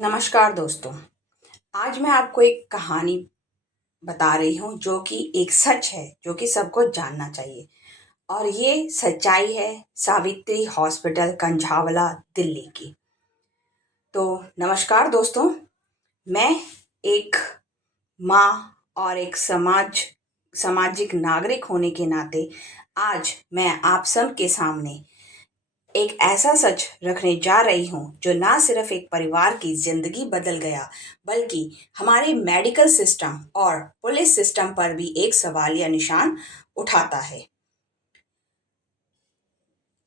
नमस्कार दोस्तों। आज मैं आपको एक कहानी बता रही हूँ जो कि एक सच है जो कि सबको जानना चाहिए। और ये सच्चाई है सावित्री हॉस्पिटल कंझावला दिल्ली की। तो नमस्कार दोस्तों, मैं एक माँ और एक सामाजिक नागरिक होने के नाते आज मैं आप सब के सामने एक ऐसा सच रखने जा रही हूँ जो ना सिर्फ एक परिवार की जिंदगी बदल गया, बल्कि हमारे मेडिकल सिस्टम और पुलिस सिस्टम पर भी एक सवालिया निशान उठाता है।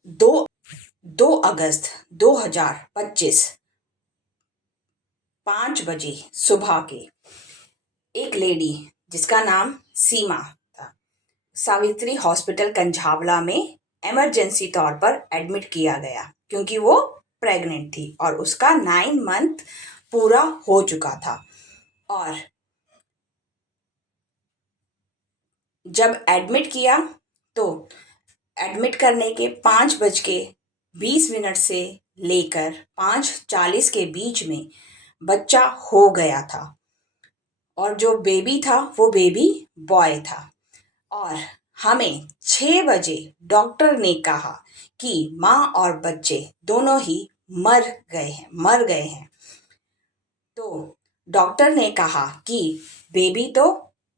दो 2 अगस्त 2025 5 बजे सुबह के एक लेडी जिसका नाम सीमा था, सावित्री हॉस्पिटल कंझावला में इमरजेंसी तौर पर एडमिट किया गया क्योंकि वो प्रेग्नेंट थी और उसका 9 मंथ पूरा हो चुका था। और जब एडमिट किया तो एडमिट करने के 5 बज के 20 मिनट से लेकर 5:40 के बीच में बच्चा हो गया था और जो बेबी था वो बेबी बॉय था। और हमें 6 बजे डॉक्टर ने कहा कि माँ और बच्चे दोनों ही मर गए हैं। तो डॉक्टर ने कहा कि बेबी तो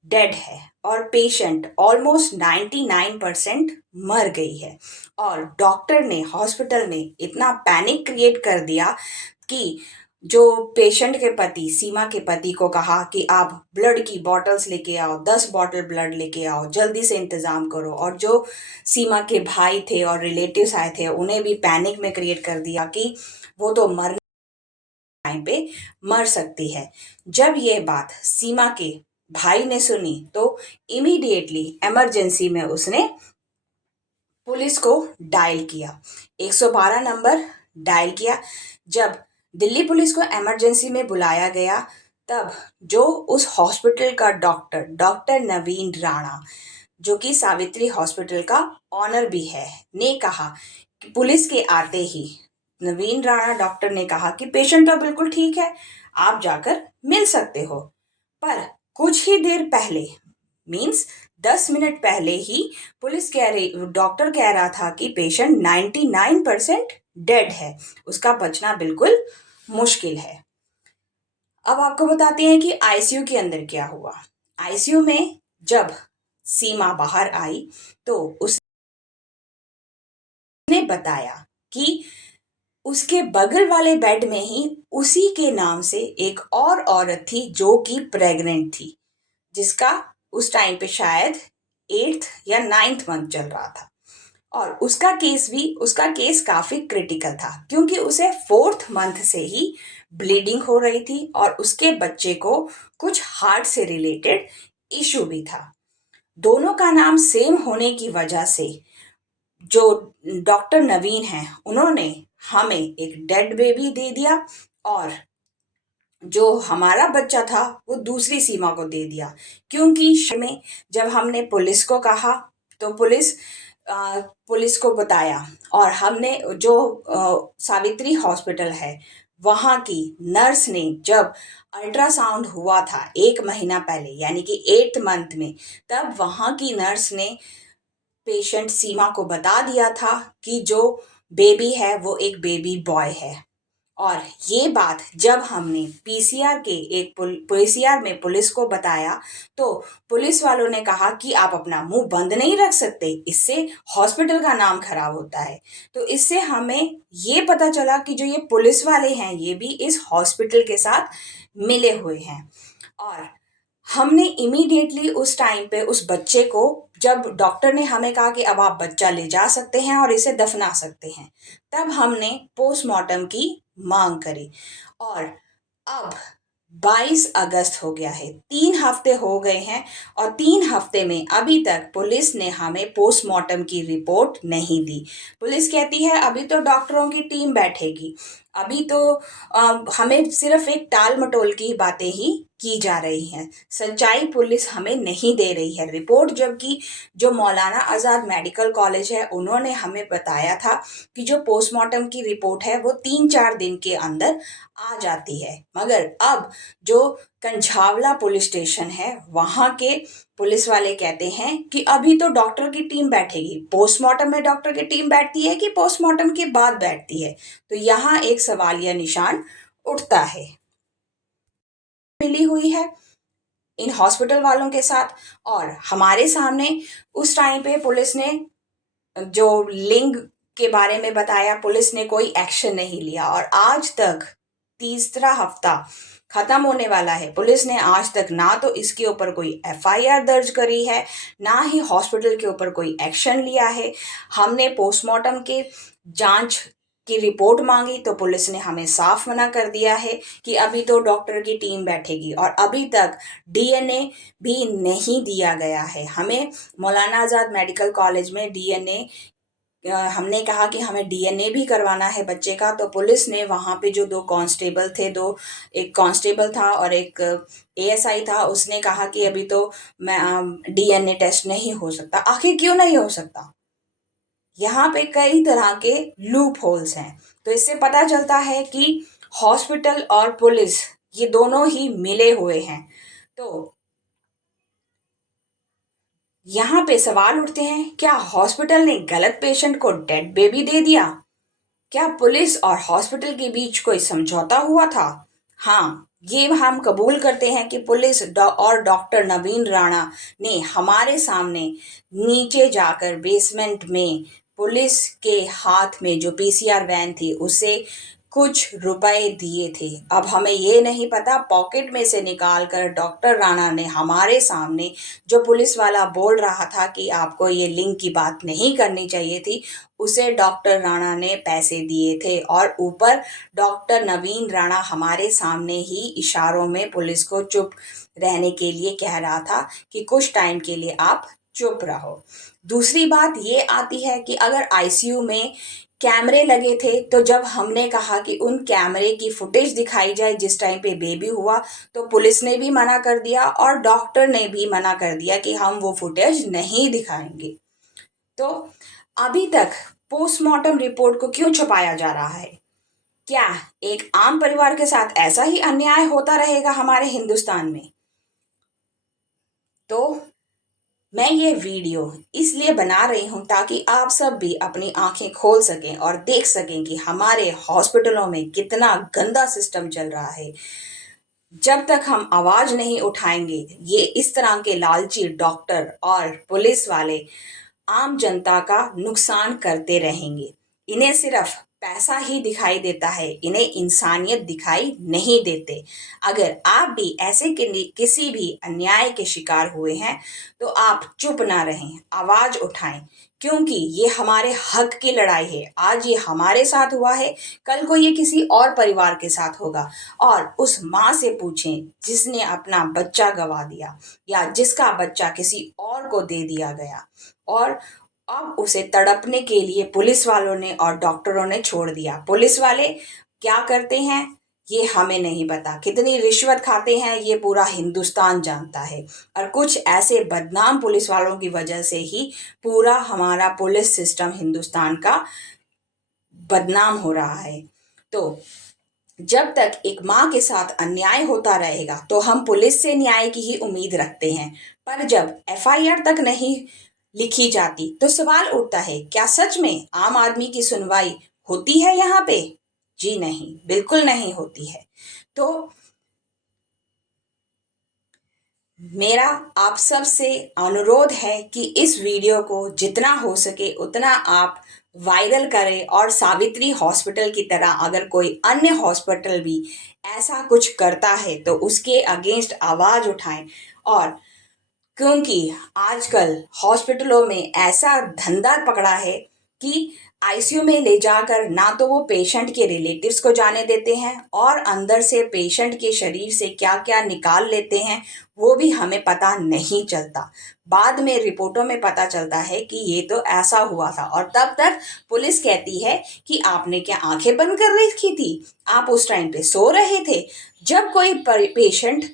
डेड है और पेशेंट ऑलमोस्ट 99% मर गई है। और डॉक्टर ने हॉस्पिटल में इतना पैनिक क्रिएट कर दिया कि जो पेशेंट के पति सीमा के पति को कहा कि आप ब्लड की बॉटल्स लेके आओ, 10 बॉटल ब्लड लेके आओ, जल्दी से इंतज़ाम करो। और जो सीमा के भाई थे और रिलेटिव्स आए थे उन्हें भी पैनिक में क्रिएट कर दिया कि वो तो मरने टाइम पे मर सकती है। जब ये बात सीमा के भाई ने सुनी तो इमीडिएटली इमरजेंसी में उसने पुलिस को डायल किया, 112 नंबर डायल किया। जब दिल्ली पुलिस को इमरजेंसी में बुलाया गया तब जो उस हॉस्पिटल का डॉक्टर नवीन राणा, जो कि सावित्री हॉस्पिटल का ऑनर भी है, ने कहा कि पुलिस के आते ही नवीन राणा डॉक्टर ने कहा कि पेशेंट तो बिल्कुल ठीक है, आप जाकर मिल सकते हो। पर कुछ ही देर पहले, मीन्स 10 मिनट पहले ही डॉक्टर कह रहा था कि पेशेंट 99% डेड है, उसका बचना बिल्कुल मुश्किल है। अब आपको बताते हैं कि आईसीयू के अंदर क्या हुआ। आईसीयू में जब सीमा बाहर आई तो उसने बताया कि उसके बगल वाले बेड में ही उसी के नाम से एक और औरत थी जो कि प्रेग्नेंट थी, जिसका उस टाइम पे शायद 8th या 9th मंथ चल रहा था। और उसका केस काफी क्रिटिकल था क्योंकि उसे 4th मंथ से ही ब्लीडिंग हो रही थी और उसके बच्चे को कुछ हार्ट से रिलेटेड इशू भी था। दोनों का नाम सेम होने की वजह से जो डॉक्टर नवीन हैं उन्होंने हमें एक डेड बेबी दे दिया और जो हमारा बच्चा था वो दूसरी सीमा को दे दिया। क्योंकि में जब हमने पुलिस को कहा तो पुलिस को बताया और हमने जो सावित्री हॉस्पिटल है वहाँ की नर्स ने जब अल्ट्रासाउंड हुआ था 1 महीना पहले यानी कि 8th मंथ में, तब वहाँ की नर्स ने पेशेंट सीमा को बता दिया था कि जो बेबी है वो एक बेबी बॉय है। और ये बात जब हमने पीसीआर में पुलिस को बताया तो पुलिस वालों ने कहा कि आप अपना मुंह बंद नहीं रख सकते, इससे हॉस्पिटल का नाम खराब होता है। तो इससे हमें ये पता चला कि जो ये पुलिस वाले हैं ये भी इस हॉस्पिटल के साथ मिले हुए हैं। और हमने इमीडिएटली उस टाइम पे उस बच्चे को, जब डॉक्टर ने हमें कहा कि अब आप बच्चा ले जा सकते हैं और इसे दफना सकते हैं, तब हमने पोस्टमार्टम की मांग करी। और अब 22 अगस्त हो गया है, 3 हफ्ते हो गए हैं और 3 हफ्ते में अभी तक पुलिस ने हमें पोस्टमार्टम की रिपोर्ट नहीं दी। पुलिस कहती है अभी तो डॉक्टरों की टीम बैठेगी, अभी तो हमें सिर्फ एक टाल मटोल की बातें ही की जा रही हैं। सच्चाई पुलिस हमें नहीं दे रही है रिपोर्ट, जबकि जो मौलाना आज़ाद मेडिकल कॉलेज है उन्होंने हमें बताया था कि जो पोस्टमार्टम की रिपोर्ट है वो 3-4 दिन के अंदर आ जाती है। मगर अब जो कंझावला पुलिस स्टेशन है वहाँ के पुलिस वाले कहते हैं कि अभी तो डॉक्टर की टीम बैठेगी। पोस्टमार्टम में डॉक्टर की टीम बैठती है कि पोस्टमार्टम के बाद बैठती है? तो यहाँ एक सवालिया निशान उठता है। मिली हुई है इन हॉस्पिटल वालों के साथ, और हमारे सामने उस टाइम पे पुलिस ने जो लिंग के बारे में बताया, पुलिस ने कोई एक्शन नहीं लिया। और आज तक तीसरा हफ्ता खत्म होने वाला है, पुलिस ने आज तक ना तो इसके ऊपर कोई एफआईआर दर्ज करी है, ना ही हॉस्पिटल के ऊपर कोई एक्शन लिया है। हमने पोस्टमार्टम के जांच की रिपोर्ट मांगी तो पुलिस ने हमें साफ मना कर दिया है कि अभी तो डॉक्टर की टीम बैठेगी, और अभी तक डीएनए भी नहीं दिया गया है हमें। मौलाना आज़ाद मेडिकल कॉलेज में डीएनए, हमने कहा कि हमें डीएनए भी करवाना है बच्चे का, तो पुलिस ने वहाँ पे जो दो कांस्टेबल थे, दो, एक कांस्टेबल था और एक एएसआई था, उसने कहा कि अभी तो मैं डीएनए टेस्ट नहीं हो सकता। आखिर क्यों नहीं हो सकता? यहाँ पे कई तरह के लूप होल्स हैं। तो इससे पता चलता है कि हॉस्पिटल और पुलिस ये दोनों ही मिले हुए हैं। तो यहाँ पे सवाल उठते हैं, क्या हॉस्पिटल ने गलत पेशेंट को डेड बेबी दे दिया? क्या पुलिस और हॉस्पिटल के बीच कोई समझौता हुआ था? हाँ, ये हम कबूल करते हैं कि पुलिस और डॉक्टर नवीन राणा ने हमारे सामने नीचे जाकर बेसमेंट में पुलिस के हाथ में जो पीसीआर वैन थी उसे कुछ रुपए दिए थे। अब हमें ये नहीं पता, पॉकेट में से निकाल कर डॉक्टर राणा ने हमारे सामने, जो पुलिस वाला बोल रहा था कि आपको ये लिंक की बात नहीं करनी चाहिए थी, उसे डॉक्टर राणा ने पैसे दिए थे। और ऊपर डॉक्टर नवीन राणा हमारे सामने ही इशारों में पुलिस को चुप रहने के लिए कह रहा था कि कुछ टाइम के लिए आप चुप रहो। दूसरी बात ये आती है कि अगर आईसीयू में कैमरे लगे थे, तो जब हमने कहा कि उन कैमरे की फुटेज दिखाई जाए जिस टाइम पे बेबी हुआ, तो पुलिस ने भी मना कर दिया और डॉक्टर ने भी मना कर दिया कि हम वो फुटेज नहीं दिखाएंगे। तो अभी तक पोस्टमार्टम रिपोर्ट को क्यों छुपाया जा रहा है? क्या एक आम परिवार के साथ ऐसा ही अन्याय होता रहेगा हमारे हिंदुस्तान में? तो मैं ये वीडियो इसलिए बना रही हूँ ताकि आप सब भी अपनी आंखें खोल सकें और देख सकें कि हमारे हॉस्पिटलों में कितना गंदा सिस्टम चल रहा है। जब तक हम आवाज नहीं उठाएंगे, ये इस तरह के लालची डॉक्टर और पुलिस वाले आम जनता का नुकसान करते रहेंगे। इन्हें सिर्फ पैसा ही दिखाई देता है, इन्हें इंसानियत दिखाई नहीं देते। अगर आप भी ऐसे किसी भी अन्याय के शिकार हुए हैं तो आप चुप ना रहें, आवाज उठाएं, क्योंकि ये हमारे हक की लड़ाई है। आज ये हमारे साथ हुआ है, कल को ये किसी और परिवार के साथ होगा। और उस माँ से पूछें जिसने अपना बच्चा गवा दिया या जिसका बच्चा किसी और को दे दिया गया, और अब उसे तड़पने के लिए पुलिस वालों ने और डॉक्टरों ने छोड़ दिया। पुलिस वाले क्या करते हैं ये हमें नहीं पता, कितनी रिश्वत खाते हैं ये पूरा हिंदुस्तान जानता है। और कुछ ऐसे बदनाम पुलिस वालों की वजह से ही पूरा हमारा पुलिस सिस्टम हिंदुस्तान का बदनाम हो रहा है। तो जब तक एक माँ के साथ अन्याय होता रहेगा तो हम पुलिस से न्याय की ही उम्मीद रखते हैं। पर जब एफआईआर तक नहीं लिखी जाती तो सवाल उठता है, क्या सच में आम आदमी की सुनवाई होती है यहाँ पे? जी नहीं, बिल्कुल नहीं होती है। तो मेरा आप सब से अनुरोध है कि इस वीडियो को जितना हो सके उतना आप वायरल करें, और सावित्री हॉस्पिटल की तरह अगर कोई अन्य हॉस्पिटल भी ऐसा कुछ करता है तो उसके अगेंस्ट आवाज उठाएं। और क्योंकि आजकल हॉस्पिटलों में ऐसा धंधा पकड़ा है कि आईसीयू में ले जाकर ना तो वो पेशेंट के रिलेटिव्स को जाने देते हैं और अंदर से पेशेंट के शरीर से क्या क्या निकाल लेते हैं वो भी हमें पता नहीं चलता। बाद में रिपोर्टों में पता चलता है कि ये तो ऐसा हुआ था, और तब तक पुलिस कहती है कि आपने क्या आंखें बंद कर रखी थी, आप उस टाइम पे सो रहे थे। जब कोई पेशेंट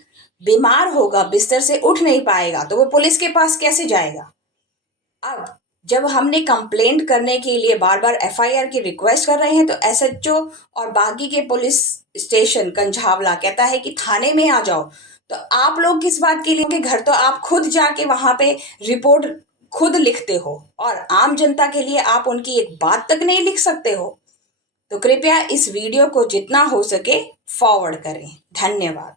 बीमार होगा, बिस्तर से उठ नहीं पाएगा, तो वो पुलिस के पास कैसे जाएगा। अब जब हमने कंप्लेंट करने के लिए बार बार एफआईआर की रिक्वेस्ट कर रहे हैं, तो एसएचओ और बाकी के पुलिस स्टेशन कंझावला कहता है कि थाने में आ जाओ। तो आप लोग किस बात के लिए कि घर तो आप खुद जाके वहां पे रिपोर्ट खुद लिखते हो, और आम जनता के लिए आप उनकी एक बात तक नहीं लिख सकते हो। तो कृपया इस वीडियो को जितना हो सके फॉरवर्ड करें। धन्यवाद।